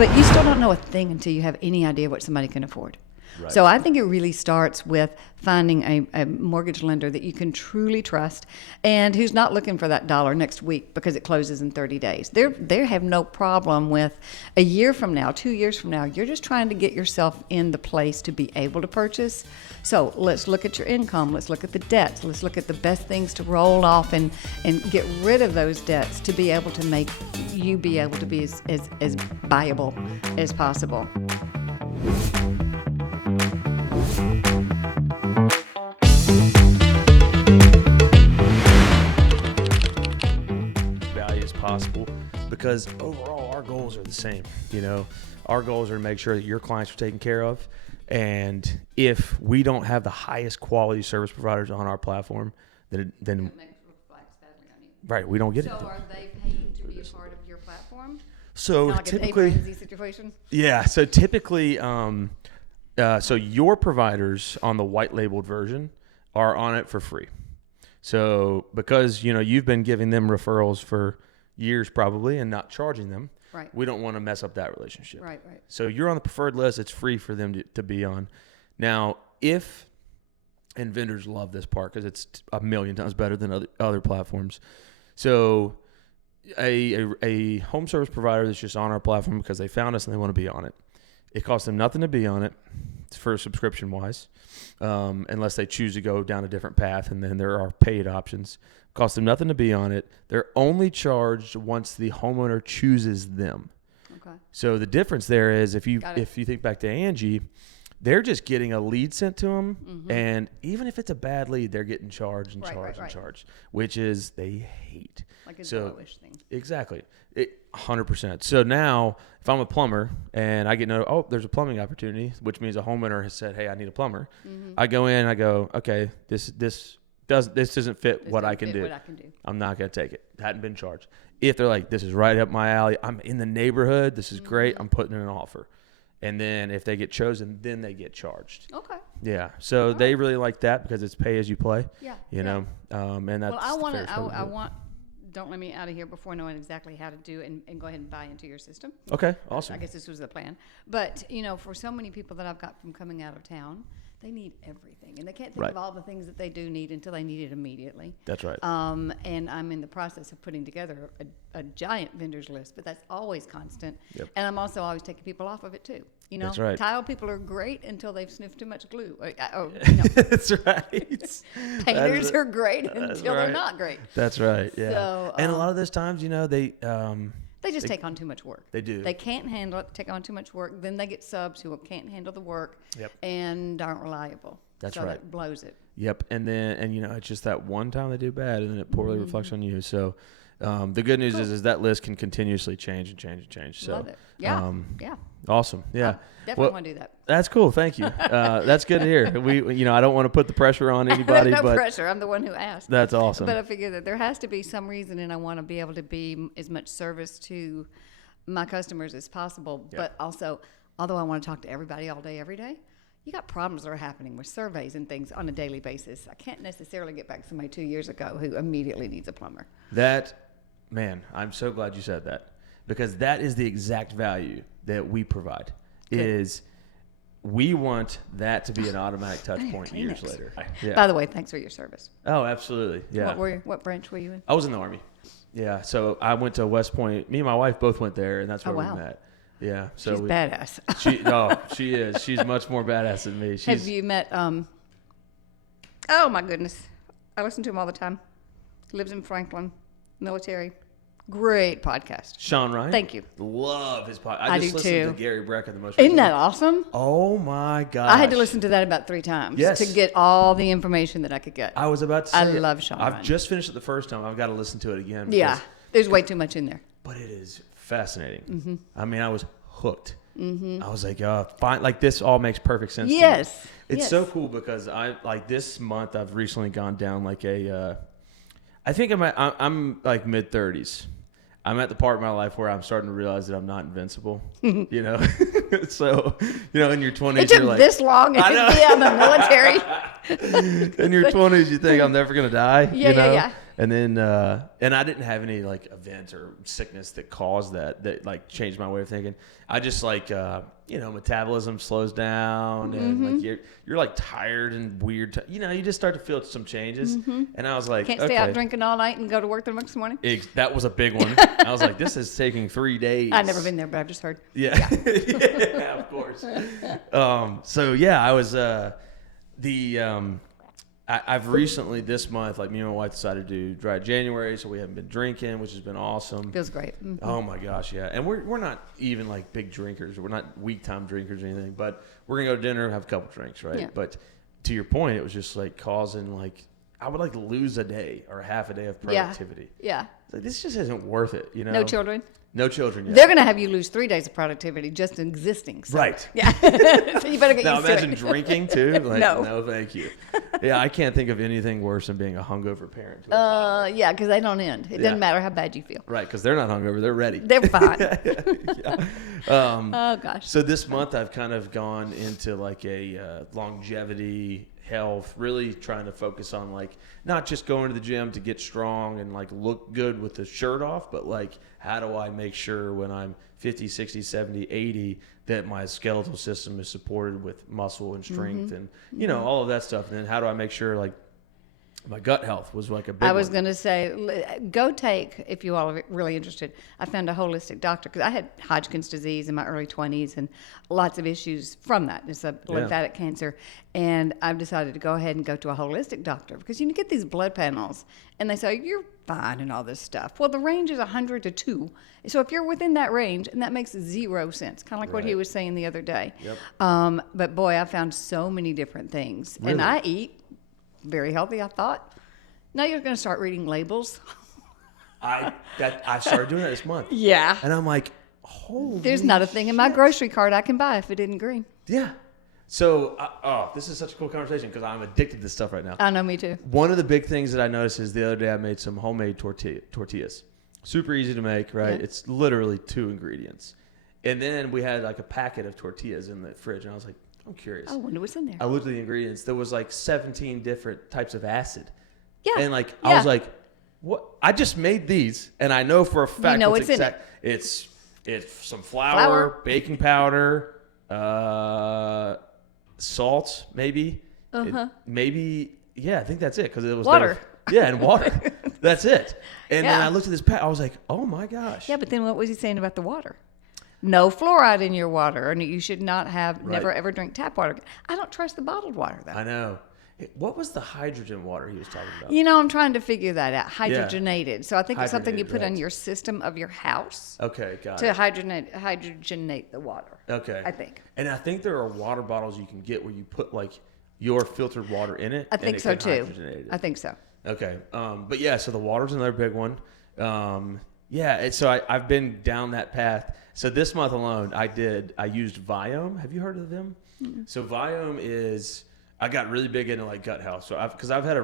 but you still don't know a thing until you have any idea what somebody can afford. Right. So I think it really starts with finding a mortgage lender that you can truly trust and who's not looking for that dollar next week because it closes in 30 days. They have no problem with a year from now, 2 years from now. You're just trying to get yourself in the place to be able to purchase. So let's look at your income. Let's look at the debts. Let's look at the best things to roll off and get rid of those debts to be able to make you be able to be as viable as possible. Possible, because overall our goals are the same. Our goals are to make sure that your clients are taken care of, and if we don't have the highest quality service providers on our platform, then right, we don't get it. So are they paying to be a part of your platform? So like typically, an situation? Yeah. So typically, so your providers on the white labeled version are on it for free. So because you've been giving them referrals for years probably and not charging them. Right. We don't want to mess up that relationship. Right. So you're on the preferred list. It's free for them to be on. Now, and vendors love this part because it's a million times better than other platforms. So a home service provider that's just on our platform because they found us and they want to be on it. It costs them nothing to be on it for subscription wise, unless they choose to go down a different path, and then there are paid options. Costs them nothing to be on it. They're only charged once the homeowner chooses them. Okay. So the difference there is if you think back to Angie, they're just getting a lead sent to them, and even if it's a bad lead, they're getting charged and charged, which is they hate. Like a zero-ish thing. Exactly. 100%. So now if I'm a plumber and I get there's a plumbing opportunity, which means a homeowner has said, hey, I need a plumber. I go in, I go, okay, this doesn't fit what I can do. I'm not going to take it. Hadn't been charged. If they're like, this is right up my alley, I'm in the neighborhood, this is great, I'm putting in an offer. And then if they get chosen, then they get charged. Okay. Yeah. So they really like that because it's pay as you play. Yeah. And that's I want. Don't let me out of here before knowing exactly how to do it and go ahead and buy into your system. Okay. Awesome. I guess this was the plan. But, for so many people that I've got from coming out of town, they need everything. And they can't think of all the things that they do need until they need it immediately. That's right. And I'm in the process of putting together a giant vendors list, but that's always constant. Yep. And I'm also always taking people off of it too. That's right. Tile people are great until they've sniffed too much glue. That's right. Painters are great until they're not great. That's right. Yeah. So, and a lot of those times, they just take on too much work. They do. They can't handle it, take on too much work. Then they get subs who can't handle the work and aren't reliable. That's so right. That blows it. Yep. And then, it's just that one time they do bad and then it poorly reflects on you. So the good news is that list can continuously change and change and change. So, love it. Yeah. Yeah. Awesome. Yeah. Definitely want to do that. That's cool. Thank you. That's good to hear. I don't want to put the pressure on anybody. There's no pressure. I'm the one who asked. That's awesome. But I figure that there has to be some reason, and I want to be able to be as much service to my customers as possible. Yep. But also, although I want to talk to everybody all day, every day, you got problems that are happening with surveys and things on a daily basis. I can't necessarily get back to somebody 2 years ago who immediately needs a plumber. Man, I'm so glad you said that, because that is the exact value that we provide. Good. Is we want that to be an automatic touch point years later. Yeah. By the way, thanks for your service. Oh, absolutely. Yeah. What branch were you in? I was in the Army. Yeah. So I went to West Point. Me and my wife both went there, and that's where we met. Yeah. So she's badass. She is. She's much more badass than me. Have you met? Oh my goodness, I listen to him all the time. He lives in Franklin, military. Great podcast. Sean Ryan? Thank you. Love his podcast. I just listened to Gary Brecker the most. Isn't that awesome? Oh my gosh. I had to listen to that about 3 times to get all the information that I could get. I was about to say, I love Sean Ryan. I've just finished it the first time. I've got to listen to it again. Yeah. There's way too much in there. But it is fascinating. Mm-hmm. I mean, I was hooked. Mm-hmm. I was like, fine. Like, this all makes perfect sense. Yes. To me. It's so cool because this month I've recently gone down like I think I'm like mid 30s. I'm at the part of my life where I'm starting to realize that I'm not invincible, So, in your 20s, it took this long to be out of the military. In your 20s, you think I'm never going to die, Yeah. And then, and I didn't have any like event or sickness that caused that like changed my way of thinking. I just like, metabolism slows down and like you're like tired and weird. You just start to feel some changes. And I was like, Can't stay out drinking all night and go to work the next morning. That was a big one. I was like, this is taking 3 days. I've never been there, but I've just heard. Yeah, yeah, of course. So yeah, I was I've recently this month, like me and my wife decided to do dry January, so we haven't been drinking, which has been awesome. Feels great. Oh my gosh, yeah. And we're not even like big drinkers. We're not week time drinkers or anything, but we're gonna go to dinner and have a couple drinks, right? Yeah. But to your point, it was just like causing like I would like lose a day or half a day of productivity. Yeah. Like, this just isn't worth it, No children? No children yet. They're going to have you lose 3 days of productivity just existing. So. Right. Yeah. So you better get now used to it. imagine drinking too. Like, No, thank you. Yeah, I can't think of anything worse than being a hungover parent. To a toddler. Yeah, because they don't end. It doesn't matter how bad you feel. Right, because they're not hungover; they're ready. They're fine. Yeah. Oh gosh. So this month I've kind of gone into like a longevity, health, really trying to focus on like not just going to the gym to get strong and like look good with the shirt off, but like how do I make sure when I'm 50, 60, 70, 80 that my skeletal system is supported with muscle and strength and all of that stuff. And then how do I make sure like my gut health was like a big I was one. going to say, go take, if you all are really interested, I found a holistic doctor because I had Hodgkin's disease in my early 20s and lots of issues from that. It's a lymphatic cancer. And I've decided to go ahead and go to a holistic doctor because you get these blood panels and they say, you're fine and all this stuff. Well, the range is 100 to 2. So if you're within that range, and that makes 0 sense, kind of like what he was saying the other day. Yep. But boy, I found so many different things. Really? And I eat very healthy, I thought. Now you're going to start reading labels. I started doing that this month. Yeah. And I'm like, holy There's not a thing in my grocery cart I can buy if it isn't green. Yeah. So, this is such a cool conversation because I'm addicted to this stuff right now. I know, me too. One of the big things that I noticed is the other day I made some homemade tortillas. Super easy to make, right? Yeah. It's literally 2 ingredients. And then we had like a packet of tortillas in the fridge, and I was like, I'm curious. I wonder what's in there. I looked at the ingredients. There was like 17 different types of acid. Yeah. And like, I was like, what? I just made these, and I know for a fact what's in it. It's some flour, baking powder, salt, maybe. Maybe, I think that's it because it was water. And water. That's it. And then I looked at this pack. I was like, oh my gosh. Yeah, but then what was he saying about the water? No fluoride in your water, and you should not have never ever drink tap water. I don't trust the bottled water though. I know. What was the hydrogen water he was talking about? I'm trying to figure that out. Hydrogenated. So I think it's something you put on your system of your house. Okay, got to it. hydrogenate the water. Okay. I think. And I think there are water bottles you can get where you put like your filtered water in it. I think so too. I think so. Okay. But yeah, so the water's another big one. So I've been down that path. So this month alone, I used Viome. Have you heard of them? Mm-hmm. So Viome is, I got really big into like gut health. So because I've had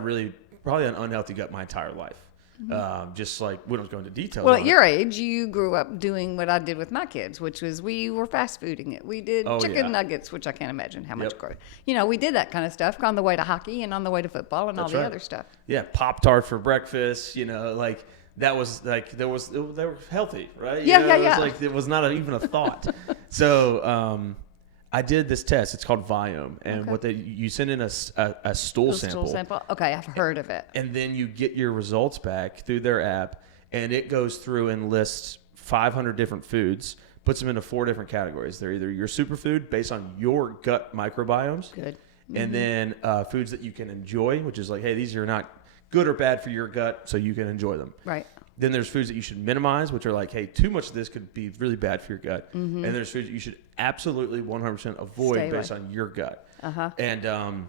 probably an unhealthy gut my entire life. Mm-hmm. Just like, we don't go into details. Well, at your age, you grew up doing what I did with my kids, which was we were fast fooding it. We did chicken nuggets, which I can't imagine how much growth. We did that kind of stuff on the way to hockey and on the way to football and all the other stuff. Yeah, Pop-Tart for breakfast, like that was like, they were healthy, right? Yeah. It was like, it was not even a thought. So, I did this test. It's called Viome, and you send in a stool sample. Stool sample. Okay, I've heard of it. And then you get your results back through their app, and it goes through and lists 500 different foods, puts them into 4 different categories. They're either your superfood based on your gut microbiomes, good, and then foods that you can enjoy, which is like, hey, these are not good or bad for your gut, so you can enjoy them. Right. Then there's foods that you should minimize, which are like, hey, too much of this could be really bad for your gut. Mm-hmm. And there's foods that you should absolutely 100% avoid based on your gut. Uh-huh. And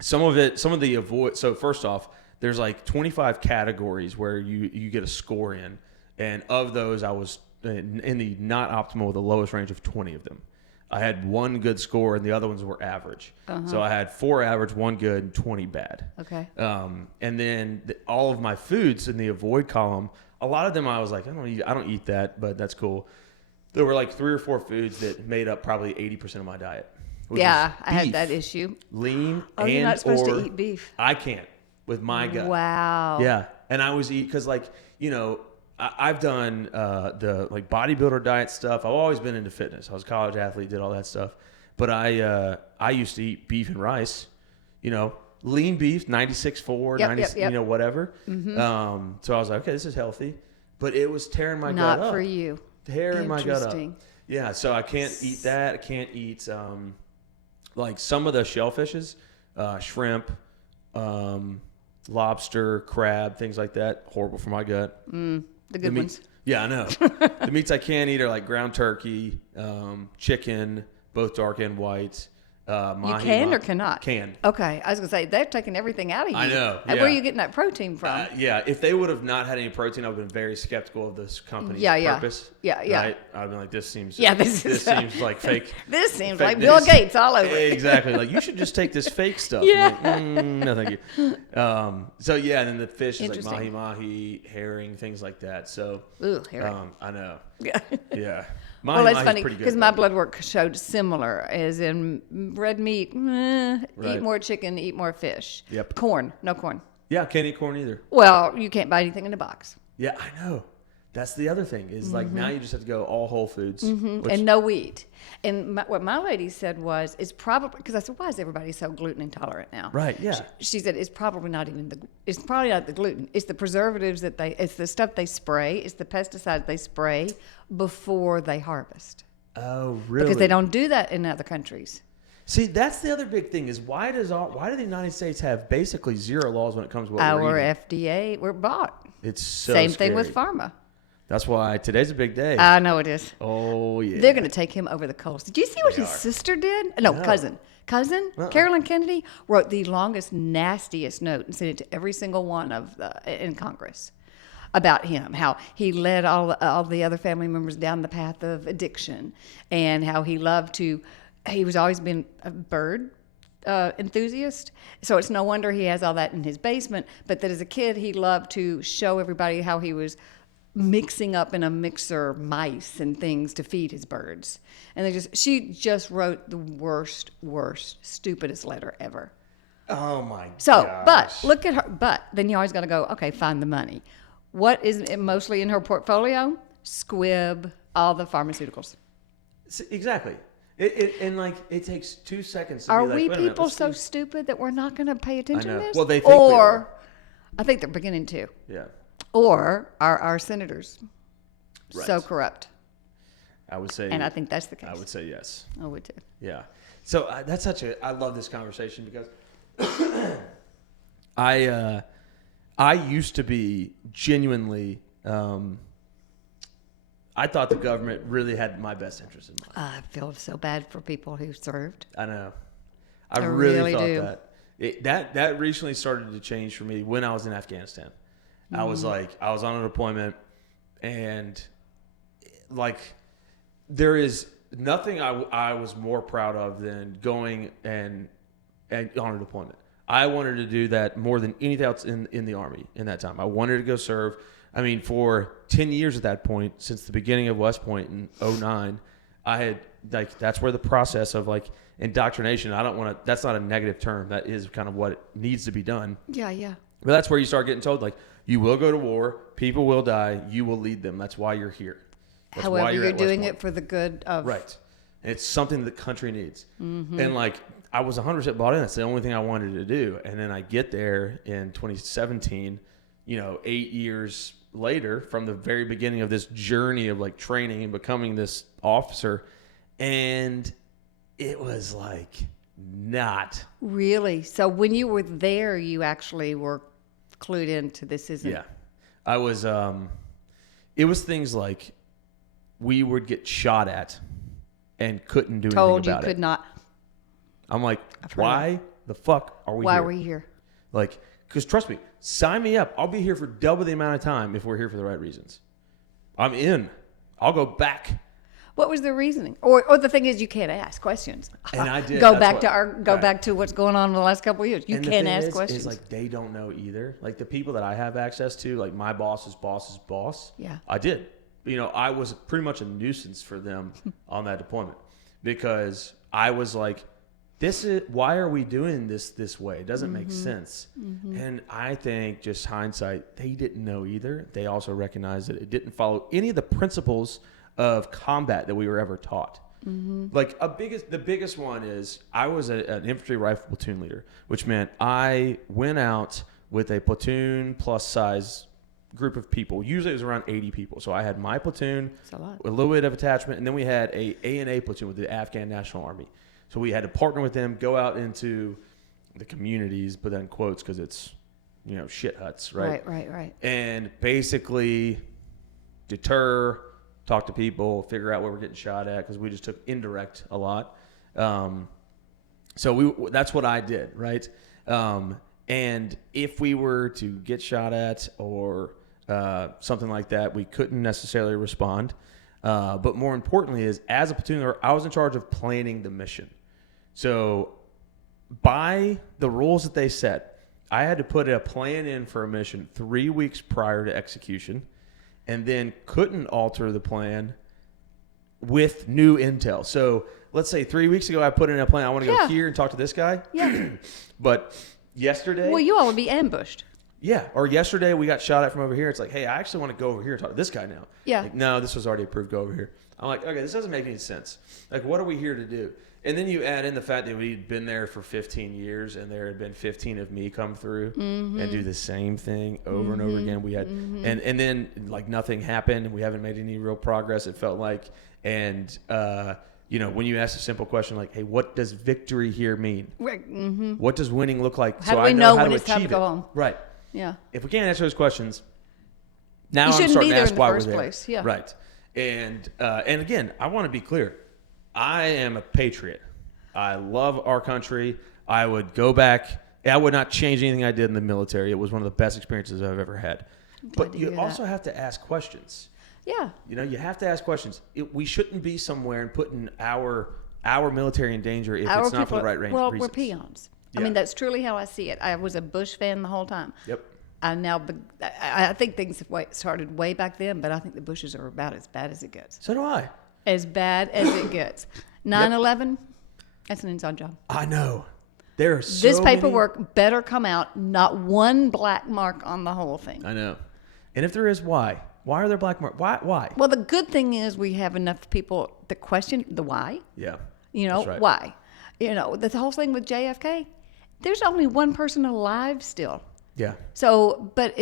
some of the avoid. So first off, there's like 25 categories where you get a score in, and of those, I was in the not optimal, the lowest range of 20 of them. I had 1 good score, and the other ones were average. Uh-huh. So I had 4 average, 1 good, and 20 bad. Okay. And then all of my foods in the avoid column, a lot of them I was like, I don't eat that, but that's cool. There were like 3 or 4 foods that made up probably 80% of my diet. Yeah, I had that issue. Lean you're not supposed to eat beef. I can't with my gut. Wow. Yeah. And I was because I've done the like bodybuilder diet stuff. I've always been into fitness. I was a college athlete, did all that stuff. But I used to eat beef and rice, lean beef, 96.4, 90, whatever. Mm-hmm. So I was like, okay, this is healthy. But it was tearing my gut up. Not for you. Tearing my gut up. Yeah, so I can't eat that. I can't eat like some of the shellfishes, shrimp, lobster, crab, things like that. Horrible for my gut. The good ones. Yeah, I know. The meats I can't eat are like ground turkey, chicken, both dark and white. You can or cannot? Can. Okay. I was going to say, they're taking everything out of you. I know. Yeah. Where are you getting that protein from? Yeah. If they would have not had any protein, I would have been very skeptical of this company's purpose. Yeah. Right? I'd have been like, this seems seems like fake. This seems fake like Bill Gates all over it. Exactly. Like, you should just take this fake stuff. Yeah. I'm like, no, thank you. So, yeah, and then the fish is like mahi-mahi, herring, things like that. So, ooh, herring. I know. Yeah. Yeah. Well, that's funny because my blood work showed similar, as in red meat, eat more chicken, eat more fish. Yep. Corn, no corn. Yeah, can't eat corn either. Well, you can't buy anything in a box. Yeah, I know. That's the other thing is like now you just have to go all whole foods. And no wheat. And what my lady said was, it's probably, because I said, why is everybody so gluten intolerant now? Right, yeah. She said, it's probably not the gluten. It's the preservatives it's the stuff they spray. It's the pesticides they spray before they harvest. Oh, really? Because they don't do that in other countries. See, that's the other big thing is why do the United States have basically zero laws when it comes to what we're eating? FDA, we're bought. It's so Same scary. thing with pharma. That's why today's a big day. I know it is. Oh, yeah. They're going to take him over the coals. Did you see what his sister did? No, cousin. Carolyn Kennedy wrote the longest, nastiest note and sent it to every single one in Congress about him, how he led all the other family members down the path of addiction, and how he was always been a bird enthusiast. So it's no wonder he has all that in his basement, but that as a kid, he loved to show everybody how he was mixing up in a mixer mice and things to feed his birds. And she just wrote the worst, stupidest letter ever. Oh my gosh. So, but look at her. But then you always got to go, okay, find the money. What is mostly in her portfolio? Squib, all the pharmaceuticals. Exactly. It takes 2 seconds to Are be like, we wait a minute, people so stupid that we're not going to pay attention to this? Well, they think we are. I think they're beginning to. Yeah. Or are our senators so corrupt? I would say. And I think that's the case. I would say yes. I would too. Yeah. So I love this conversation because I used to be genuinely, I thought the government really had my best interest in mind. I feel so bad for people who served. I know. I really thought that. That recently started to change for me when I was in Afghanistan. I was on an deployment, and like there is nothing I was more proud of than going and on a deployment. I wanted to do that more than anything else in the Army in that time. I wanted to go serve. I mean, for 10 years at that point, since the beginning of West Point in 2009, I had that's where the process of indoctrination. That's not a negative term. That is kind of what needs to be done. Yeah. But that's where you start getting told you will go to war, people will die, you will lead them. That's why you're here. That's However, you're doing it for the good of... Right. And it's something the country needs. Mm-hmm. And I was 100% bought in. That's the only thing I wanted to do. And then I get there in 2017, 8 years later from the very beginning of this journey of training and becoming this officer. And it was not. Really? So when you were there, you actually were clued into this, isn't it? Yeah. I was, it was things like we would get shot at and couldn't do anything about it. Told you could not. I'm like, why the fuck are we here? Why are we here? Because trust me, sign me up. I'll be here for double the amount of time if we're here for the right reasons. I'm in. I'll go back. What was the reasoning? Or the thing is, you can't ask questions. And I did. Go back to what's going on in the last couple of years. You can't ask questions. Is they don't know either. The people that I have access to, my boss's boss's boss. Yeah. I did. I was pretty much a nuisance for them on that deployment because I was why are we doing this way? It doesn't make sense. And I think just hindsight, they didn't know either. They also recognized that it didn't follow any of the principles of combat that we were ever taught. Like the biggest one is I was an infantry rifle platoon leader, which meant I went out with a platoon plus size group of people. Usually it was around 80 people. So I had my platoon, a little bit of attachment, and then we had a A&A platoon with the Afghan National Army. So we had to partner with them, go out into the communities, put that in quotes because it's, shit huts, right? Right. And basically deter, talk to people, figure out where we're getting shot at because we just took indirect a lot. So that's what I did, right? And if we were to get shot at or something like that, we couldn't necessarily respond. But more importantly is, as a platoon leader, I was in charge of planning the mission. So by the rules that they set, I had to put a plan in for a mission 3 weeks prior to execution, and then couldn't alter the plan with new intel. So let's say 3 weeks ago I put in a plan. I want to go here and talk to this guy. Yeah. But yesterday... Well, you all would be ambushed. Yeah. Or yesterday we got shot at from over here. It's like, hey, I actually want to go over here and talk to this guy now. Yeah. Like, no, this was already approved. Go over here. I'm like, okay, this doesn't make any sense. Like, what are we here to do? And then you add in the fact that we'd been there for 15 years and there had been 15 of me come through and do the same thing over and over again. We had, and then like nothing happened and we haven't made any real progress. It felt like, and, when you ask a simple question like, hey, what does victory here mean? What does winning look like? How do we know when it's time to go home? Right. Yeah. If we can't answer those questions, now you I'm starting to ask why we're there. You shouldn't be there in the first place. Yeah. Right. And again, I want to be clear. I am a patriot. I love our country. I would go back. I would not change anything I did in the military. It was one of the best experiences I've ever had. But you also have to ask questions. Yeah. You have to ask questions. We shouldn't be somewhere and putting our military in danger if it's not for the right reasons. Well, we're peons. Yeah. I mean, that's truly how I see it. I was a Bush fan the whole time. Yep. I think things have started way back then, but I think the Bushes are about as bad as it gets. So do I. As bad as it gets. 9/11, that's an inside job. I know. There are so This paperwork better come out, not one black mark on the whole thing. I know. And if there is, why? Why are there black marks? Why? Well, the good thing is we have enough people that question the why. Yeah. That's right. Why? The whole thing with JFK, there's only one person alive still. Yeah. So, but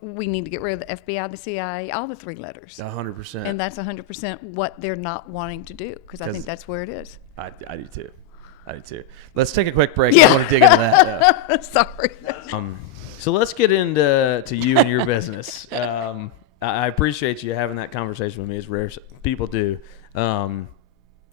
we need to get rid of the FBI, the CIA, all the three letters. 100%. And that's 100% what they're not wanting to do, because I think that's where it is. I do too. Let's take a quick break. Yeah. I want to dig into that. Sorry. So let's get into you and your business. I appreciate you having that conversation with me. It's rare people do.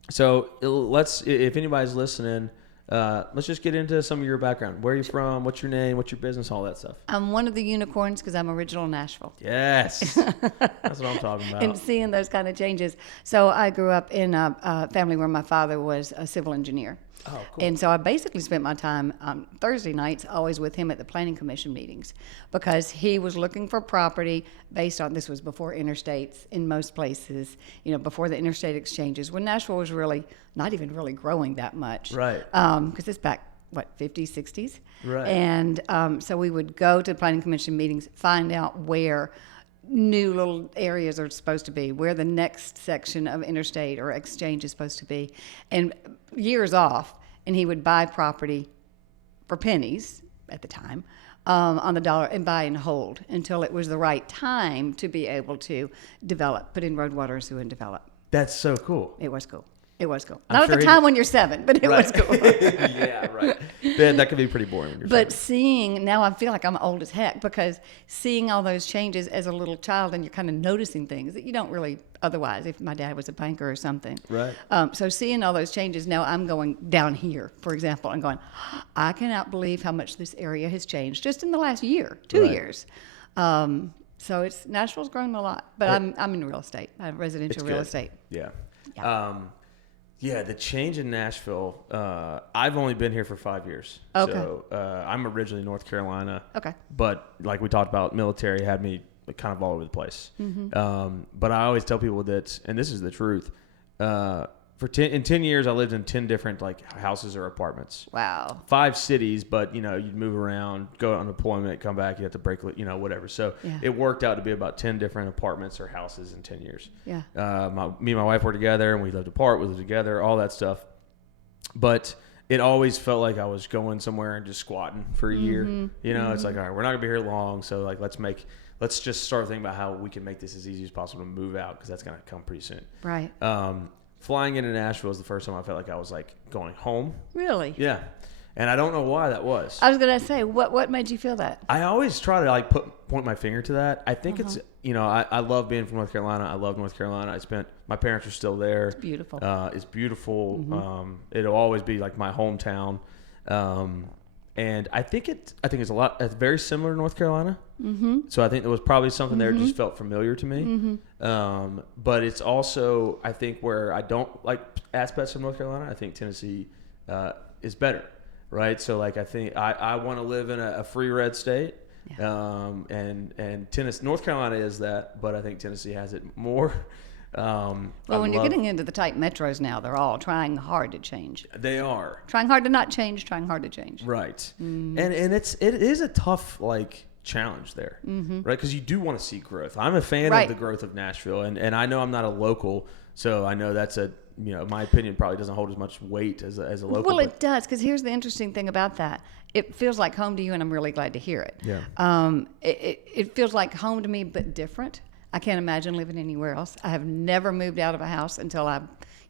So if anybody's listening, let's just get into some of your background. Where are you from? What's your name? What's your business? All that stuff. I'm one of the unicorns because I'm original Nashville. Yes. That's what I'm talking about. And seeing those kind of changes. So I grew up in a family where my father was a civil engineer. Oh, cool. And so I basically spent my time on Thursday nights always with him at the planning commission meetings because he was looking for property based on, this was before interstates in most places, before the interstate exchanges, when Nashville was really not even really growing that much. Right. Because it's back, 50s, 60s? Right. And so we would go to planning commission meetings, find out where new little areas are supposed to be, where the next section of interstate or exchange is supposed to be, and years off, and he would buy property for pennies at the time on the dollar and buy and hold until it was the right time to be able to develop, put in road, water, and sewer, and develop. That's so cool. It was cool. Not at the time when you're 7, but it was cool. Yeah, right. That could be pretty boring when you're 7. But seeing, now I feel like I'm old as heck because seeing all those changes as a little child and you're kind of noticing things that you don't really otherwise if my dad was a banker or something. Right. So seeing all those changes, now I'm going down here, for example, and going, I cannot believe how much this area has changed just in the last year, 2 years. So Nashville's grown a lot, but I'm in real estate. I have residential real estate. Yeah. Yeah, the change in Nashville, I've only been here for 5 years. Okay. So I'm originally North Carolina. Okay. But like we talked about, military had me kind of all over the place. Mm-hmm. But I always tell people that, and this is the truth, for in 10 years, I lived in 10 different like houses or apartments. Wow. 5 cities, but you'd move around, go on deployment, come back, you have to break, whatever. So it worked out to be about 10 different apartments or houses in 10 years. Yeah. Me and my wife were together, and we lived apart, we lived together, all that stuff. But it always felt like I was going somewhere and just squatting for a year. It's like, all right, we're not gonna be here long, so like let's just start thinking about how we can make this as easy as possible to move out, because that's gonna come pretty soon. Right. Flying into Nashville was the first time I felt like I was like going home. Really? Yeah. And I don't know why that was. I was going to say, what made you feel that? I always try to like point my finger to that. I think it's, I love being from North Carolina. I love North Carolina. my parents are still there. It's beautiful. It's beautiful. It'll always be like my hometown. And I think it's it's very similar to North Carolina. So I think there was probably something there that just felt familiar to me. But it's also, I think, where I don't like aspects of North Carolina, I think Tennessee is better, right? So like I think I want to live in a free red state. And Tennessee, North Carolina is that, but I think Tennessee has it more. When you're getting into the tight metros now, they're all trying hard to change. They are trying hard to not change, trying hard to change. Right. And it is a tough challenge there, right? Because you do want to see growth. I'm a fan of the growth of Nashville, and I know I'm not a local, so I know that's my opinion probably doesn't hold as much weight as a local. Well, it does, because here's the interesting thing about that. It feels like home to you, and I'm really glad to hear it. Yeah. It feels like home to me, but different. I can't imagine living anywhere else. I have never moved out of a house until I,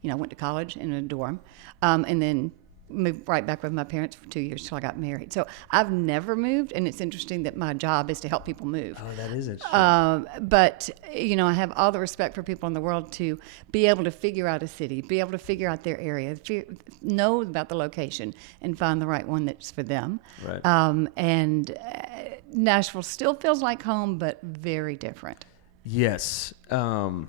went to college in a dorm, and then moved right back with my parents for 2 years till I got married. So I've never moved, and it's interesting that my job is to help people move. Oh, that is interesting. But, I have all the respect for people in the world to be able to figure out a city, be able to figure out their area, know about the location, and find the right one that's for them. Right. And Nashville still feels like home, but very different. Yes. What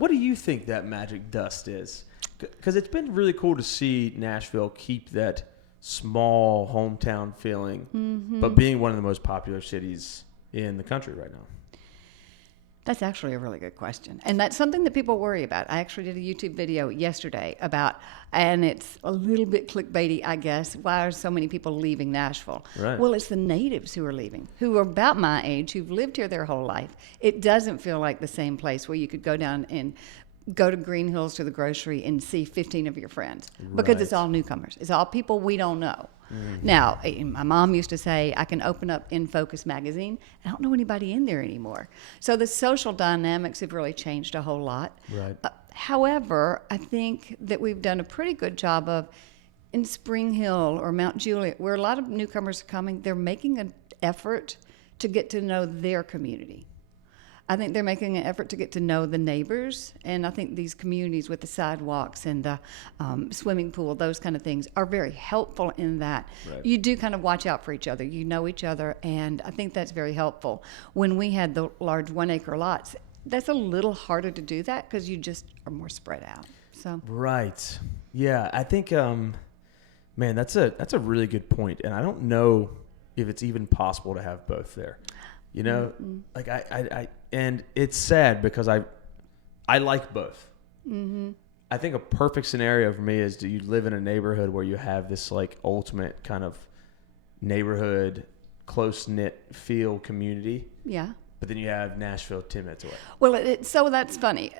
do you think that magic dust is? Because it's been really cool to see Nashville keep that small hometown feeling, but being one of the most popular cities in the country right now. That's actually a really good question. And that's something that people worry about. I actually did a YouTube video yesterday about, and it's a little bit clickbaity, I guess, why are so many people leaving Nashville? Right. Well, it's the natives who are leaving, who are about my age, who've lived here their whole life. It doesn't feel like the same place where you could go down and go to Green Hills to the grocery and see 15 of your friends, because it's all newcomers. It's all people we don't know. Now, my mom used to say, I can open up In Focus magazine. I don't know anybody in there anymore. So the social dynamics have really changed a whole lot. Right. However, I think that we've done a pretty good job of, in Spring Hill or Mount Juliet, where a lot of newcomers are coming, they're making an effort to get to know their community. I think they're making an effort to get to know the neighbors, and I think these communities with the sidewalks and the swimming pool, those kind of things, are very helpful in that. Right. You do kind of watch out for each other. You know each other, and I think that's very helpful. When we had the large 1 acre lots, that's a little harder to do that because you just are more spread out. So Right. Yeah, I think, man, that's a really good point, and I don't know if it's even possible to have both there. Like I and it's sad because I like both. I think a perfect scenario for me is, do you live in a neighborhood where you have this like ultimate kind of neighborhood, close knit feel community? Yeah. But then you have Nashville 10 minutes away. Well, so that's funny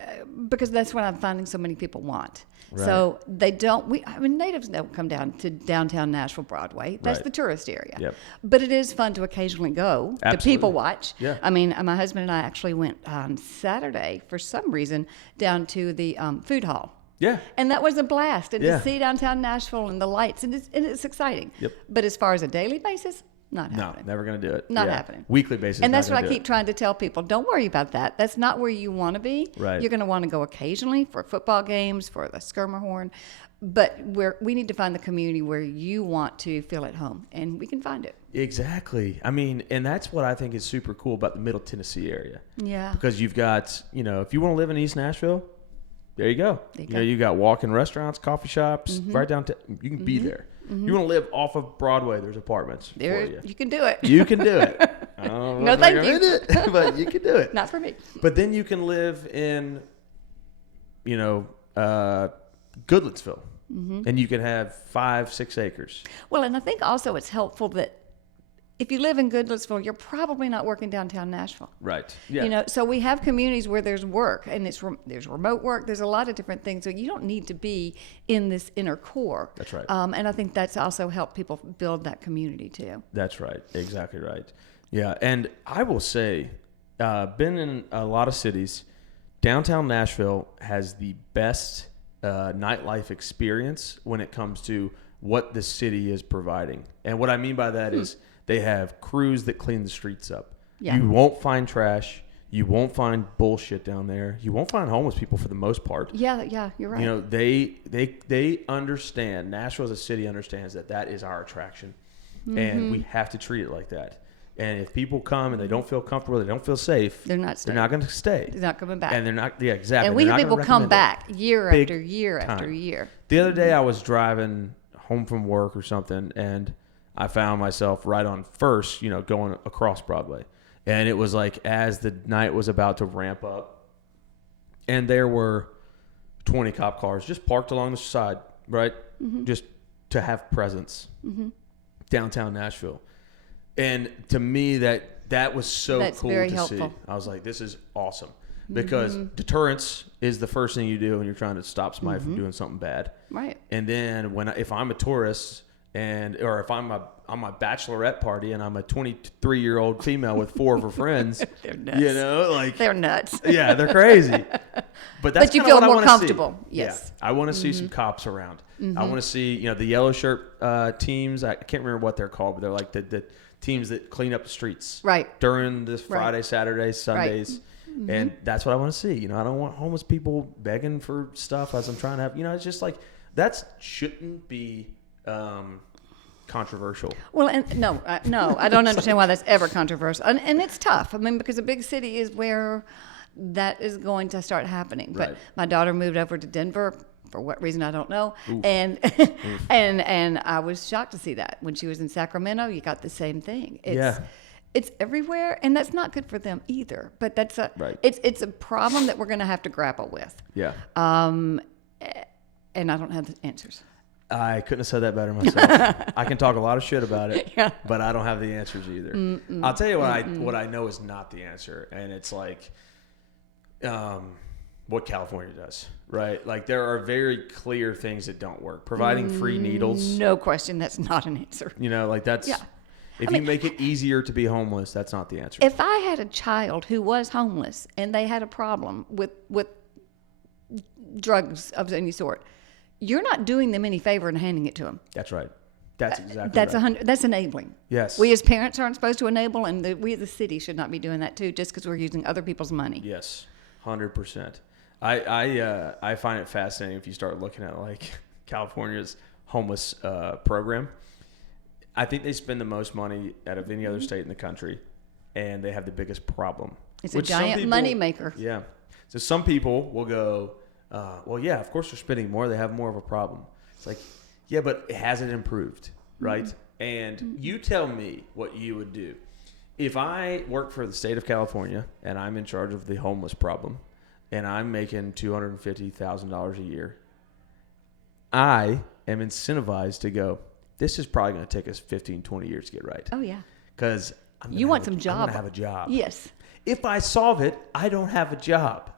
because that's what I'm finding so many people want. Right. So they don't. Natives don't come down to downtown Nashville Broadway. That's the tourist area. Yep. But it is fun to occasionally go to people watch. Yeah. My husband and I actually went on Saturday for some reason down to the food hall. Yeah. And that was a blast. And to see downtown Nashville and the lights, and it's exciting. Yep. But as far as a daily basis, not happening. No, never going to do it. Not happening. Weekly basis. And that's what I keep trying to tell people. Don't worry about that. That's not where you want to be. Right. You're going to want to go occasionally for football games, for the Skirmerhorn. But we need to find the community where you want to feel at home. And we can find it. Exactly. And that's what I think is super cool about the Middle Tennessee area. Yeah. Because you've got, if you want to live in East Nashville, there you go. You got walk-in restaurants, coffee shops, right down to, you can be there. You want to live off of Broadway, there's apartments for you. You can do it. You can do it. I don't know no, thank you. But you can do it. Not for me. But then you can live in, Goodlettsville, and you can have 5-6 acres. Well, and I think also it's helpful that if you live in Goodlettsville, you're probably not working downtown Nashville. Right. Yeah. You know, so we have communities where there's work, and there's remote work. There's a lot of different things. So you don't need to be in this inner core. That's right. And I think that's also helped people build that community too. That's right. Exactly right. Yeah. And I will say, been in a lot of cities. Downtown Nashville has the best nightlife experience when it comes to what the city is providing. And what I mean by that is they have crews that clean the streets up. Yeah. You won't find trash. You won't find bullshit down there. You won't find homeless people for the most part. Yeah, you're right. You know, they understand. Nashville as a city understands that is our attraction, and we have to treat it like that. And if people come and they don't feel comfortable, they don't feel safe, They're not staying. They're not going to stay. They're not coming back. And they're not. Yeah, exactly. And we They're have not people gonna come recommend back year Big after year time. after year. The other day I was driving home from work or something, and I found myself right on First, going across Broadway. And it was like as the night was about to ramp up, and there were 20 cop cars just parked along the side, right? Just to have presence. Downtown Nashville. And to me, that was so That's cool very to helpful. see. I was like, this is awesome. Because deterrence is the first thing you do when you're trying to stop somebody from doing something bad. Right. And then if I'm a tourist or if I'm on my bachelorette party and I'm a 23-year-old female with 4 of her friends, They're nuts. They're nuts. Yeah, they're crazy. But that's you kinda feel what I more wanna comfortable. See. Yes. Yeah, I want to see some cops around. I want to see, the yellow shirt teams. I can't remember what they're called, but they're like the teams that clean up the streets. Right. During this Friday, Saturdays, Sundays. Right. And that's what I want to see. I don't want homeless people begging for stuff as I'm trying to have, it's just like that shouldn't be controversial. Well, and no, I don't understand why that's ever controversial. And it's tough. I mean, because a big city is where that is going to start happening. But Right. my daughter moved over to Denver for what reason I don't know. Oof. And and I was shocked to see that. When she was in Sacramento, you got the same thing. It's everywhere, and that's not good for them either. But that's Right. it's a problem that we're going to have to grapple with. Yeah. And I don't have the answers. I couldn't have said that better myself. I can talk a lot of shit about it, Yeah. but I don't have the answers either. I'll tell you what I know is not the answer, and it's like what California does, right? Like there are very clear things that don't work. Providing free needles, No question, that's not an answer. like that's Yeah. if you make it easier to be homeless, that's not the answer. If I had a child who was homeless and they had a problem with drugs of any sort, you're not doing them any favor in handing it to them. That's right. That's exactly That's right. That's enabling. Yes. We as parents aren't supposed to enable, and we as the city should not be doing that too, just because we're using other people's money. Yes, 100%. I find it fascinating if you start looking at like California's homeless program. I think they spend the most money out of any other state in the country, and they have the biggest problem. It's a giant money maker. Yeah. So some people will go, well, yeah, of course they're spending more. They have more of a problem. It's like, yeah, but has it improved, right? And you tell me what you would do. If I work for the state of California and I'm in charge of the homeless problem and I'm making $250,000 a year, I am incentivized to go, this is probably going to take us 15, 20 years to get right. Oh, yeah. Because You want some job. I'm going to have a job. Yes. If I solve it, I don't have a job.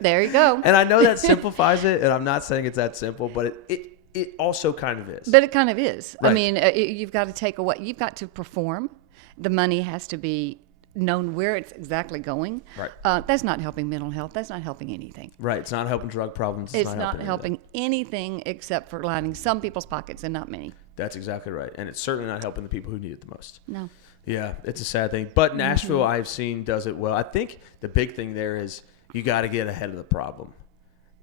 There you go. And I know that simplifies it, and I'm not saying it's that simple, but it also kind of is. But it kind of is. Right. I mean, you've got to take away, you've got to perform. The money has to be known where it's exactly going. Right. That's not helping mental health. That's not helping anything. Right. It's not helping drug problems. It's not helping anything except for lining some people's pockets and not many. That's exactly right. And it's certainly not helping the people who need it the most. No. Yeah, it's a sad thing. But Nashville, I've seen, does it well. I think the big thing there is you got to get ahead of the problem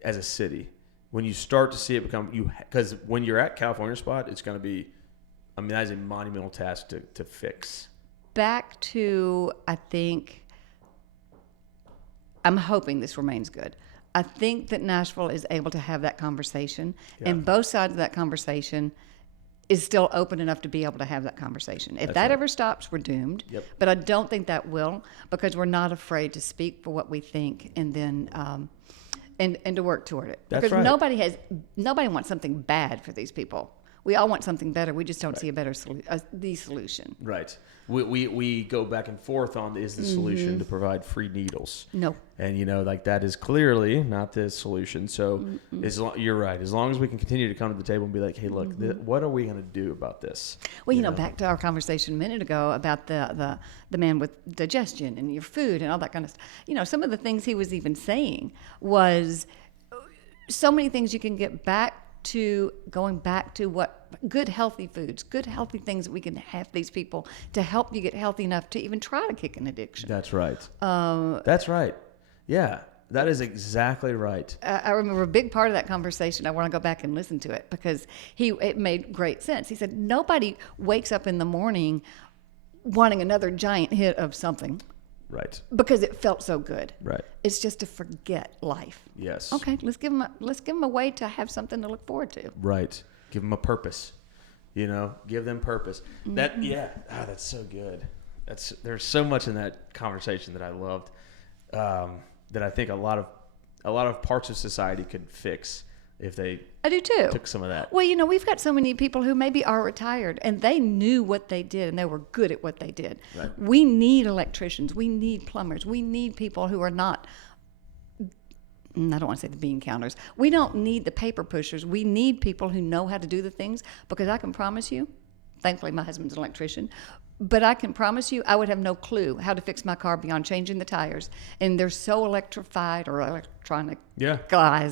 as a city. When you start to see it become, because when you're at California spot, it's going to be, I mean, that is a monumental task to fix. Back to, I think, I'm hoping this remains good. I think that Nashville is able to have that conversation, and both sides of that conversation is still open enough to be able to have that conversation. If that ever stops, we're doomed. Yep. But I don't think that will, because we're not afraid to speak for what we think, and then and to work toward it. That's because right. nobody wants something bad for these people. We all want something better. We just don't see a better the solution. Right. We go back and forth on is the solution to provide free needles. No. And, like that is clearly not the solution. So you're right. As long as we can continue to come to the table and be like, hey, look, what are we going to do about this? Well, back to our conversation a minute ago about the man with digestion and your food and all that kind of stuff. Some of the things he was even saying was so many things you can get back to going back to what good healthy foods, good healthy things that we can have these people to help you get healthy enough to even try to kick an addiction. That's right. That's right. Yeah, that is exactly right. I remember a big part of that conversation. I want to go back and listen to it because it made great sense. He said nobody wakes up in the morning wanting another giant hit of something. Right. Because it felt so good. Right. It's just to forget life. Yes. Okay, let's give them a way to have something to look forward to. Right. Give them a purpose. Give them purpose. That's so good. There's so much in that conversation that I loved. That I think a lot of parts of society could fix if they I do too. took some of that. Well, we've got so many people who maybe are retired and they knew what they did and they were good at what they did. Right. We need electricians. We need plumbers. We need people who are not, I don't want to say the bean counters. We don't need the paper pushers. We need people who know how to do the things, because I can promise you, thankfully my husband's an electrician, but I can promise you I would have no clue how to fix my car beyond changing the tires. And they're so electrified or electronicized. Yeah.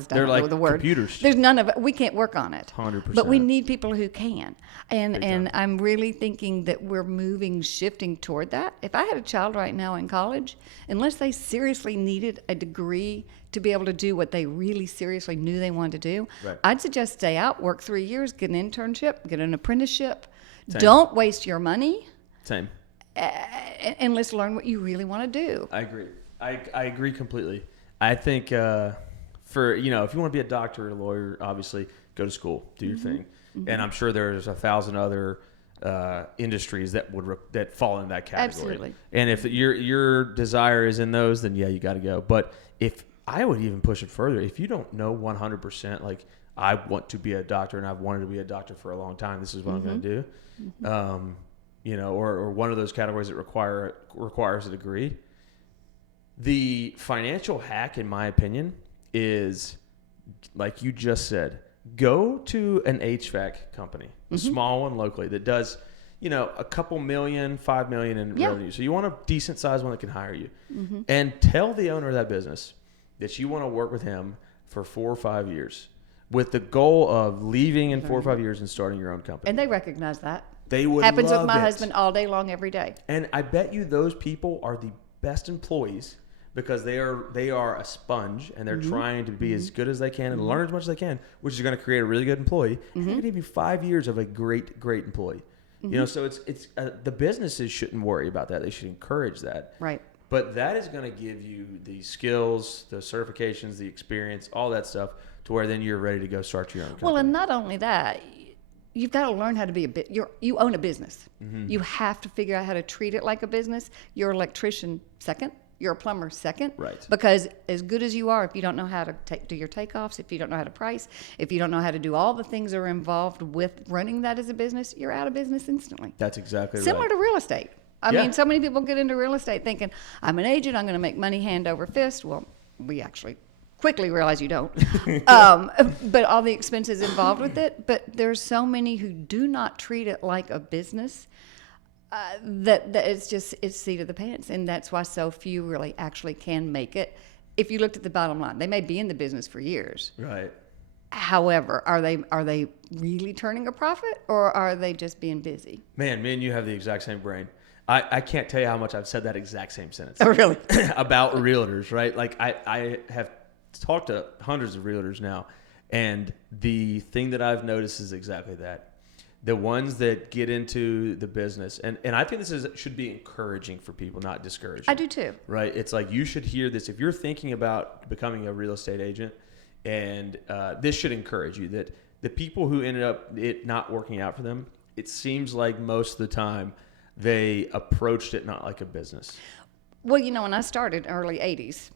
They're like the word. Computers. There's none of it. We can't work on it. 100%. But we need people who can. And I'm really thinking that we're shifting toward that. If I had a child right now in college, unless they seriously needed a degree to be able to do what they really seriously knew they wanted to do, right. I'd suggest stay out, work 3 years, get an internship, get an apprenticeship. Same. Don't waste your money. Same. And let's learn what you really want to do. I agree. I agree completely. I think if you want to be a doctor or a lawyer, obviously go to school, do your thing. Mm-hmm. And I'm sure there's 1,000 other industries that that fall in that category. Absolutely. And if your desire is in those, then you got to go. But if I would even push it further, if you don't know 100%, like I want to be a doctor and I've wanted to be a doctor for a long time, this is what I'm going to do. Mm-hmm. Or one of those categories that requires a degree. The financial hack, in my opinion, is, like you just said, go to an HVAC company, a small one locally that does, a couple million, 5 million in revenue. So you want a decent sized one that can hire you. Mm-hmm. And tell the owner of that business that you want to work with him for 4 or 5 years with the goal of leaving in 4 or 5 years and starting your own company. And they recognize that. They would happens love with my it. husband all day long, every day. And I bet you those people are the best employees because they are a sponge and they're trying to be as good as they can and learn as much as they can, which is going to create a really good employee. And they're going to give you 5 years of a great employee. So it's the businesses shouldn't worry about that. They should encourage that. Right. But that is going to give you the skills, the certifications, the experience, all that stuff, to where then you're ready to go start your own company. Well, and not only that, you've got to learn how to be you own a business. You have to figure out how to treat it like a business. You're an electrician second. You're a plumber second. Right. Because as good as you are, if you don't know how to do your takeoffs, if you don't know how to price, if you don't know how to do all the things that are involved with running that as a business, you're out of business instantly. That's exactly Similar right. to real estate. I mean, so many people get into real estate thinking, I'm an agent, I'm going to make money hand over fist. Well, we actually quickly realize you don't. But all the expenses involved with it. But there's so many who do not treat it like a business that it's seat of the pants. And that's why so few really actually can make it. If you looked at the bottom line, they may be in the business for years. Right. However, are they really turning a profit, or are they just being busy? Man, me and you have the exact same brain. I can't tell you how much I've said that exact same sentence. Oh, really? About realtors, right? Like I have talked to hundreds of realtors now, and the thing that I've noticed is exactly that. The ones that get into the business, and I think this should be encouraging for people, not discouraging. I do too. Right? It's like you should hear this. If you're thinking about becoming a real estate agent, and this should encourage you, that the people who ended up it not working out for them, it seems like most of the time they approached it not like a business. Well, when I started early 80s,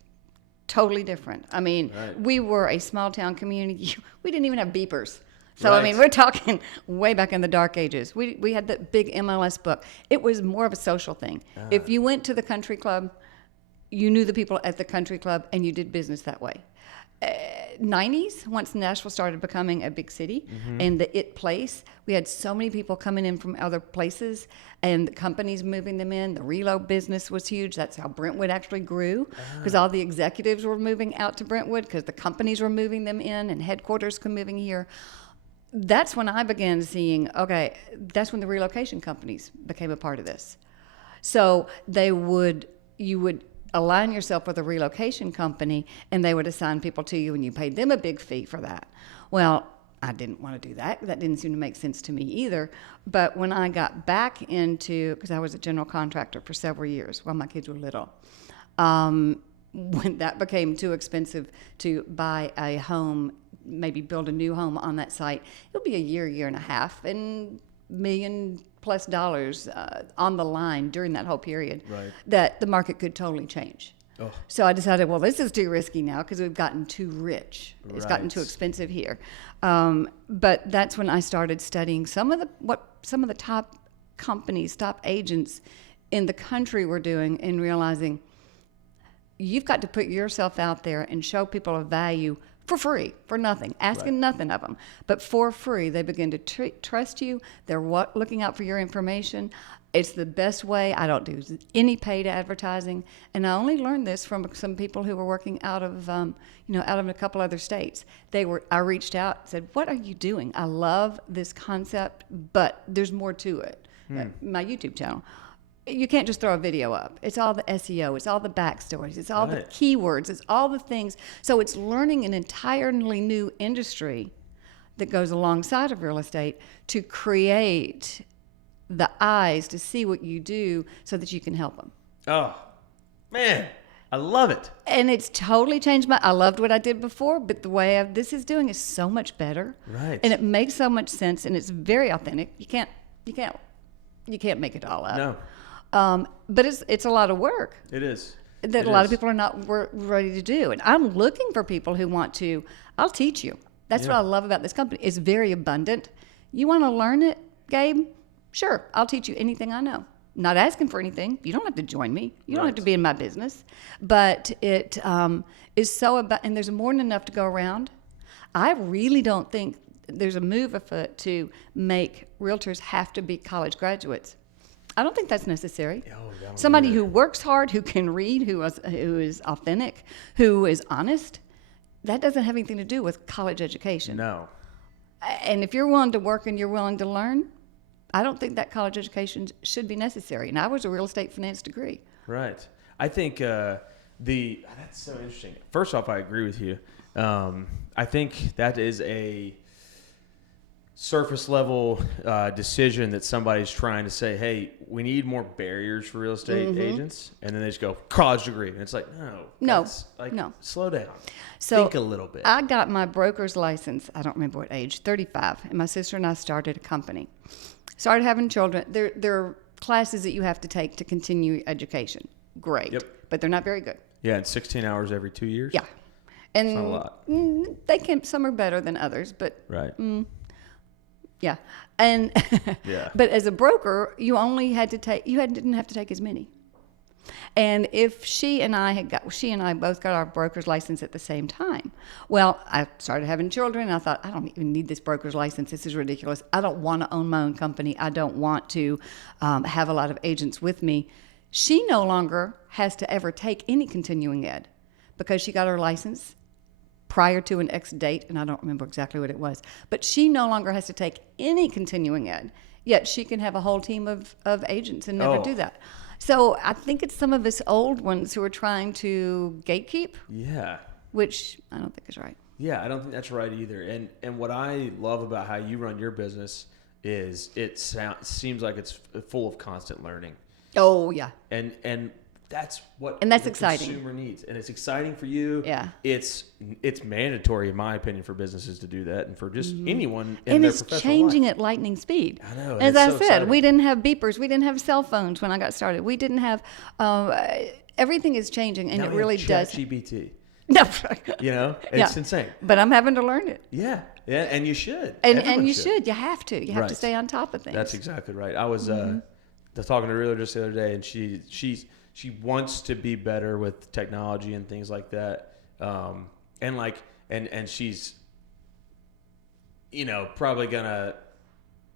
totally different. I mean, Right. we were a small town community. We didn't even have beepers. So, Right. I mean, we're talking way back in the dark ages. We had the big MLS book. It was more of a social thing. If you went to the country club, you knew the people at the country club and you did business that way. 90s, once Nashville started becoming a big city and the it place, we had so many people coming in from other places and companies moving them in. The reload business was huge. That's how Brentwood actually grew, because all the executives were moving out to Brentwood because the companies were moving them in and headquarters were moving here. That's when I began seeing, okay, that's when the relocation companies became a part of this. So you would align yourself with a relocation company and they would assign people to you and you paid them a big fee for that. Well, I didn't want to do that. That didn't seem to make sense to me either. But when I got back into, because I was a general contractor for several years while my kids were little, when that became too expensive to buy a home, maybe build a new home on that site, it'll be a year and a half, and $1 million+ on the line during that whole period, Right. that the market could totally change. Oh. So I decided, well, this is too risky now because we've gotten too rich. It's gotten Right. too expensive here. But that's when I started studying some of the top companies, top agents in the country were doing, and realizing you've got to put yourself out there and show people of value for free, for nothing, asking nothing of them. But for free, they begin to trust you. They're looking out for your information. It's the best way. I don't do any paid advertising. And I only learned this from some people who were working out of a couple other states. I reached out, said, what are you doing? I love this concept, but there's more to it. My YouTube channel. You can't just throw a video up. It's all the SEO. It's all the backstories. It's all the keywords. It's all the things. So it's learning an entirely new industry that goes alongside of real estate to create the eyes to see what you do so that you can help them. Oh, man, I love it. And it's totally changed I loved what I did before, but the way this is doing is so much better. Right. And it makes so much sense, and it's very authentic. You can't make it all up. No. But it's a lot of work It is. that a lot of people are not ready to do. And I'm looking for people who want to. I'll teach you. That's what I love about this company. It's very abundant. You want to learn it, Gabe? Sure, I'll teach you anything I know. Not asking for anything. You don't have to join me. You don't have to be in my business. But it is so about, and there's more than enough to go around. I really don't think there's a move afoot to make realtors have to be college graduates. I don't think that's necessary. Somebody who works hard, who can read, who is authentic, who is honest, that doesn't have anything to do with college education. No. And if you're willing to work and you're willing to learn, I don't think that college education should be necessary. And I was a real estate finance degree. Right. I think that's so interesting. First off, I agree with you. I think that is a surface level decision that somebody's trying to say, hey, we need more barriers for real estate agents, and then they just go college degree, and it's like no, slow down, So think a little bit. I got my broker's license, I don't remember what age, 35, and my sister and I started a company, started having children. There are classes that you have to take to continue education, great. But they're not very good. It's 16 hours every 2 years. Yeah, and That's not a lot. they can, some are better than others, but Right. Yeah, and Yeah. But as a broker, you didn't have to take as many. And if she and I both got our broker's license at the same time. Well, I started having children, and I thought, I don't even need this broker's license. This is ridiculous. I don't want to own my own company. I don't want to have a lot of agents with me. She no longer has to ever take any continuing ed because she got her license prior to an X date, and I don't remember exactly what it was. But she no longer has to take any continuing ed, yet she can have a whole team of agents and never do that. So I think it's some of us old ones who are trying to gatekeep, which I don't think is right. Yeah, I don't think that's right either. And what I love about how you run your business is it seems like it's full of constant learning. Oh, yeah. And that's what that's the exciting. Consumer needs, and it's exciting for you. Yeah, it's mandatory, in my opinion, for businesses to do that, and for just anyone in and their it's professional changing life. at lightning speed. I know. As I so said, exciting. we didn't have beepers, we didn't have cell phones when I got started. We didn't have. Everything is changing, and Now it we really have does. ChatGPT. No. You know, it's insane. But I'm having to learn it. Yeah, and you should. And you should. You have to. You have to Right. stay on top of things. That's exactly right. I was talking to a realtor just the other day, and she wants to be better with technology and things like that. And she's, you know, probably gonna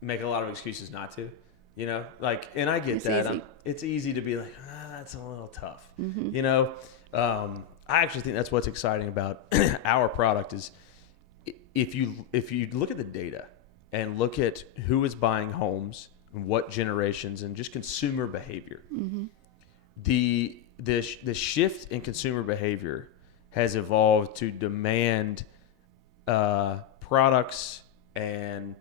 make a lot of excuses not to. You know, like, and I get It's that. easy. It's easy to be like, that's a little tough. You know, I actually think that's what's exciting about our product is if you look at the data and look at who is buying homes and what generations and just consumer behavior, the shift in consumer behavior has evolved to demand products and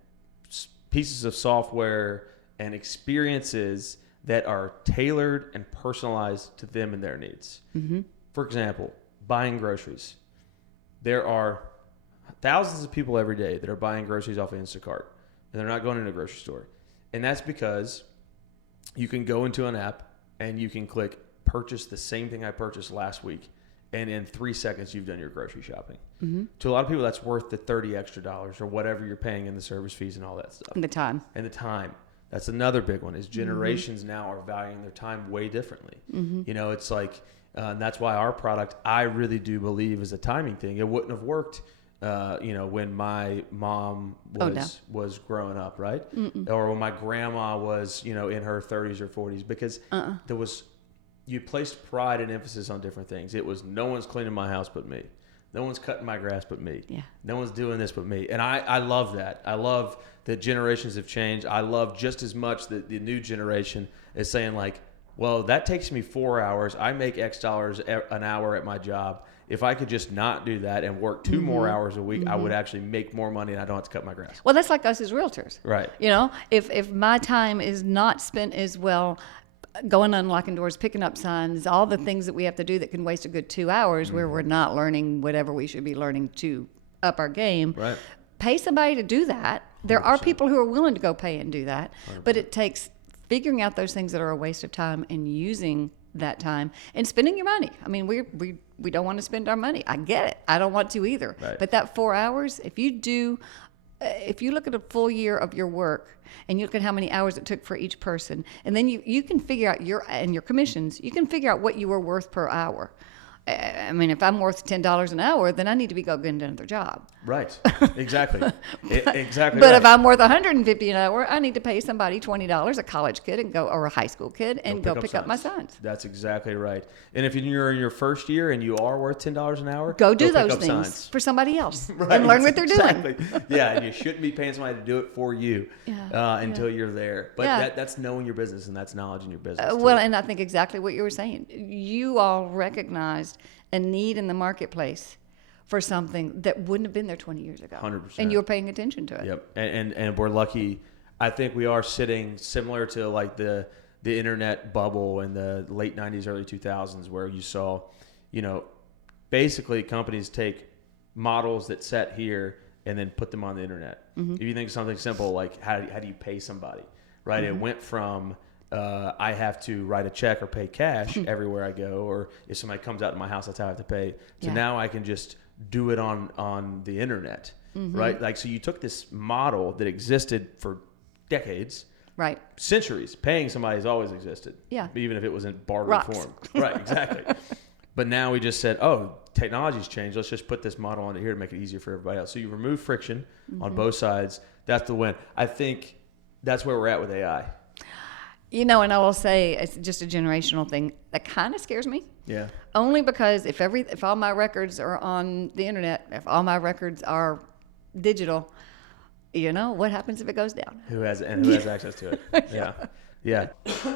pieces of software and experiences that are tailored and personalized to them and their needs. For example, buying groceries. There are thousands of people every day that are buying groceries off of Instacart, and they're not going into a grocery store. And that's because you can go into an app and you can click purchase the same thing I purchased last week, and in 3 seconds you've done your grocery shopping. To a lot of people, that's worth the $30 extra or whatever you're paying in the service fees and all that stuff. And the time. That's another big one, is generations now are valuing their time way differently. You know, it's like, and that's why our product, I really do believe, is a timing thing. It wouldn't have worked, you know, when my mom was growing up, right? Or when my grandma was, you know, in her 30s or 40s, because you placed pride and emphasis on different things. It was, no one's cleaning my house but me. No one's cutting my grass but me. Yeah. No one's doing this but me. And I love that. I love that generations have changed. I love just as much that the new generation is saying, like, well, that takes me 4 hours. I make X dollars an hour at my job. If I could just not do that and work 2 more hours a week, I would actually make more money and I don't have to cut my grass. Well, that's like us as realtors. Right. You know, if my time is not spent as well going unlocking doors, picking up signs, all the things that we have to do that can waste a good 2 hours where we're not learning whatever we should be learning to up our game. Right. Pay somebody to do that. There 100%. are people who are willing to go pay and do that, 100%. But it takes figuring out those things that are a waste of time and using that time and spending your money. I mean, we don't want to spend our money. I get it. I don't want to either. Right. But that 4 hours, if you look at a full year of your work and you look at how many hours it took for each person, and then you can figure out your commissions, you can figure out what you were worth per hour. I mean, if I'm worth $10 an hour, then I need to be getting another job. Right. Exactly. Exactly. But right. if I'm worth $150 an hour, I need to pay somebody $20, a college kid, or a high school kid, and go pick up my signs. That's exactly right. And if you're in your first year and you are worth $10 an hour, go do those pick up things signs for somebody else right. and learn what they're exactly. doing. Yeah, and you shouldn't be paying somebody to do it for you until you're there. But that's knowing your business, and that's knowledge in your business. Well, and I think exactly what you were saying. You all recognized a need in the marketplace for something that wouldn't have been there 20 years ago. 100%. And you were paying attention to it. Yep. And we're lucky. I think we are sitting similar to like the internet bubble in the late 90s, early 2000s, where you saw, you know, basically companies take models that set here and then put them on the internet. If you think of something simple, like how do you pay somebody, right? It went from I have to write a check or pay cash everywhere I go, or if somebody comes out to my house, that's how I have to pay. So now I can just do it on the internet, right? Like, so you took this model that existed for decades, right? Centuries. Paying somebody has always existed, even if it was in barter form, right? Exactly. But now we just said, oh, technology's changed. Let's just put this model on here to make it easier for everybody else. So you remove friction on both sides. That's the win. I think that's where we're at with AI. You know, and I will say it's just a generational thing that kind of scares me. Yeah. Only because if all my records are on the internet, if all my records are digital, you know, what happens if it goes down? Who has access to it? Yeah.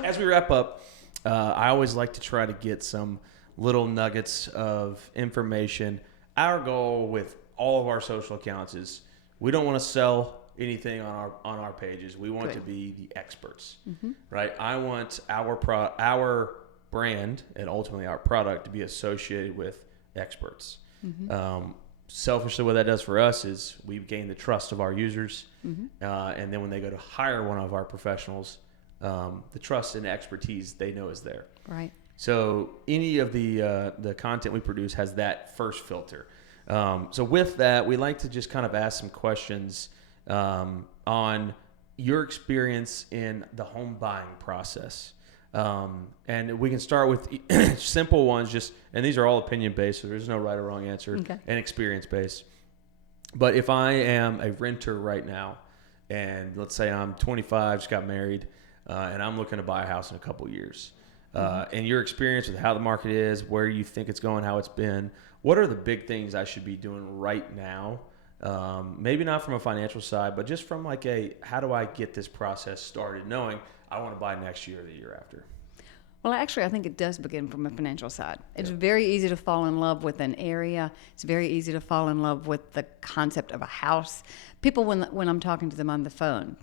As we wrap up, I always like to try to get some little nuggets of information. Our goal with all of our social accounts is we don't want to sell anything on our pages. We want to be the experts, right? I want our brand and ultimately our product to be associated with experts. Selfishly, what that does for us is we gain the trust of our users, and then when they go to hire one of our professionals, the trust and expertise they know is there. Right. So any of the content we produce has that first filter. So with that, we like to just kind of ask some questions on your experience in the home buying process. And we can start with simple ones, and these are all opinion based, so there's no right or wrong answer, Okay. and experience based. But if I am a renter right now, and let's say I'm 25, just got married, and I'm looking to buy a house in a couple years, and your experience with how the market is, where you think it's going, how it's been, what are the big things I should be doing right now? Maybe not from a financial side, but just from like how do I get this process started, knowing I want to buy next year or the year after? Well, actually, I think it does begin from a financial side. It's very easy to fall in love with an area. It's very easy to fall in love with the concept of a house. People, when I'm talking to them on the phone,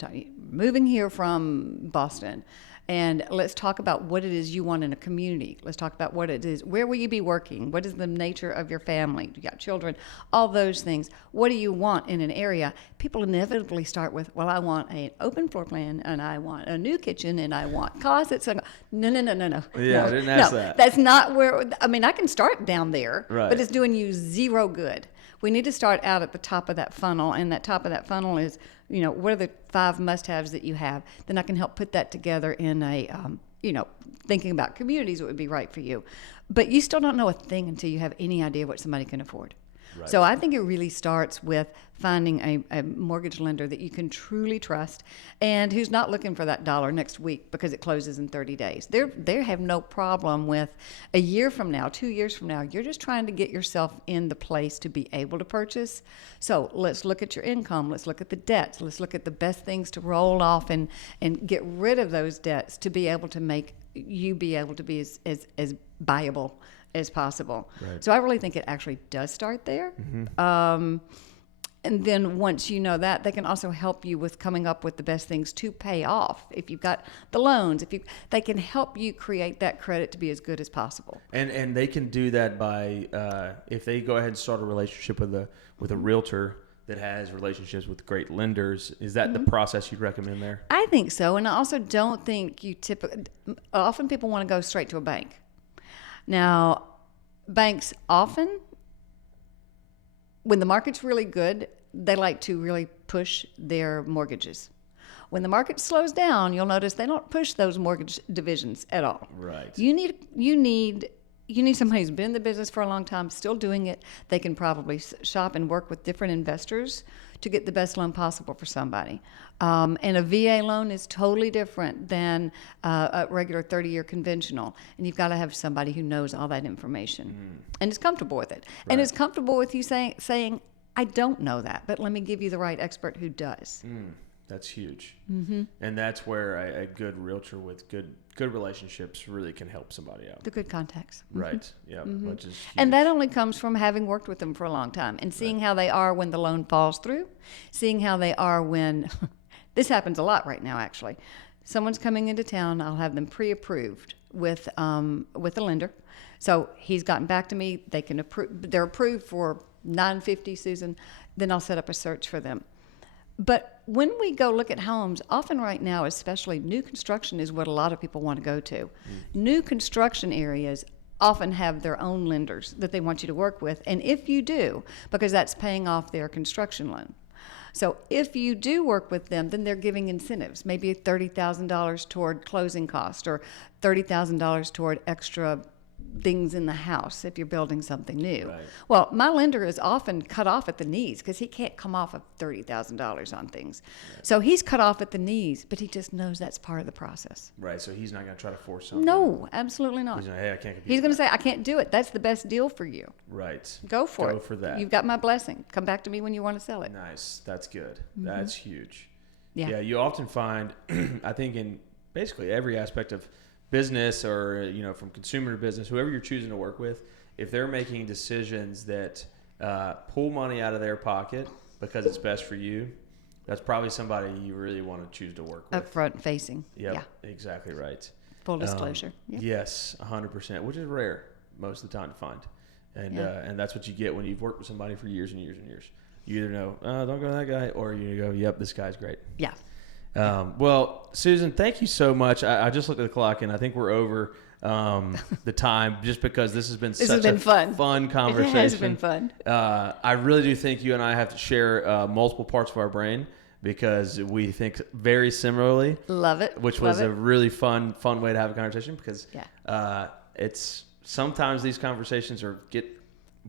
moving here from Boston, and let's talk about what it is you want in a community. Let's talk about what it is. Where will you be working? What is the nature of your family? You got children? All those things. What do you want in an area? People inevitably start with, well, I want an open floor plan, and I want a new kitchen, and I want closets. No. Yeah, No, I didn't ask that. That's not where, I can start down there, Right. but it's doing you zero good. We need to start out at the top of that funnel, and that top of that funnel is, what are the 5 must-haves that you have? Then I can help put that together in a, thinking about communities that would be right for you. But you still don't know a thing until you have any idea what somebody can afford. Right. So I think it really starts with finding a mortgage lender that you can truly trust and who's not looking for that dollar next week because it closes in 30 days. They have no problem with a year from now, 2 years from now. You're just trying to get yourself in the place to be able to purchase. So let's look at your income. Let's look at the debts. Let's look at the best things to roll off and get rid of those debts to be able to make you be able to be as viable as possible. Right. So I really think it actually does start there. And then once you know that, they can also help you with coming up with the best things to pay off. If you've got the loans, they can help you create that credit to be as good as possible. And they can do that by if they go ahead and start a relationship with a realtor that has relationships with great lenders. Is that the process you'd recommend there? I think so. And I also don't think often people want to go straight to a bank. Now, banks often, when the market's really good, they like to really push their mortgages. When the market slows down, you'll notice they don't push those mortgage divisions at all. Right. You need somebody who's been in the business for a long time, still doing it. They can probably shop and work with different investors to get the best loan possible for somebody. And a VA loan is totally different than a regular 30-year conventional. And you've got to have somebody who knows all that information and is comfortable with it. Right. And is comfortable with you saying, I don't know that, but let me give you the right expert who does. That's huge. And that's where a good realtor with good relationships really can help somebody out. The good contacts. Right. Yeah. Which is huge. And that only comes from having worked with them for a long time and seeing how they are when the loan falls through, seeing how they are when this happens a lot right now, actually. Someone's coming into town, I'll have them pre-approved with a lender. So he's gotten back to me, they're approved for $950, Susan, then I'll set up a search for them. But when we go look at homes, often right now, especially new construction is what a lot of people want to go to. New construction areas often have their own lenders that they want you to work with. And if you do, because that's paying off their construction loan. So if you do work with them, then they're giving incentives, maybe $30,000 toward closing cost or $30,000 toward extra things in the house if you're building something new. Right. Well, my lender is often cut off at the knees because he can't come off of $30,000 on things. Right. So he's cut off at the knees, but he just knows that's part of the process. Right. So he's not going to try to force something. No, absolutely not. He's going to, hey, I can't compete. He's going to say, I can't do it. That's the best deal for you. Right. Go for it. Go for that. You've got my blessing. Come back to me when you want to sell it. Nice. That's good. That's huge. Yeah. You often find, I think in basically every aspect of business or, from consumer to business, whoever you're choosing to work with, if they're making decisions that pull money out of their pocket because it's best for you, that's probably somebody you really want to choose to work with. Upfront facing. Yep, Yeah. Exactly right. Full disclosure. Yep. Yes, 100%, which is rare most of the time to find. And that's what you get when you've worked with somebody for years and years and years. You either know, don't go to that guy, or you go, yep, this guy's great. Yeah. Well, Susan, thank you so much. I just looked at the clock, and I think we're over. the time, just because this has been This such has been a fun conversation. It has been fun. I really do think you and I have to share multiple parts of our brain, because we think very similarly. Love it. Which was a really fun way to have a conversation, because it's sometimes these conversations get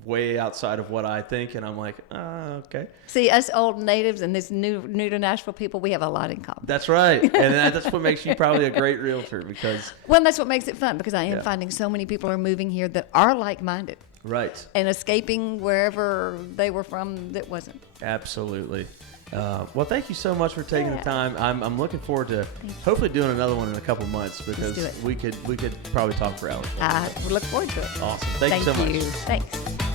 way outside of what I think, and I'm like, okay. See, us old natives and this new to Nashville people, we have a lot in common. That's right. And that's what makes you probably a great realtor, because... Well, that's what makes it fun, because I am finding so many people are moving here that are like-minded. Right. And escaping wherever they were from that wasn't. Absolutely. Well, thank you so much for taking the time. I'm looking forward to hopefully doing another one in a couple months, because we could probably talk for hours. I look forward to it. Awesome. Thank you so much. Thanks.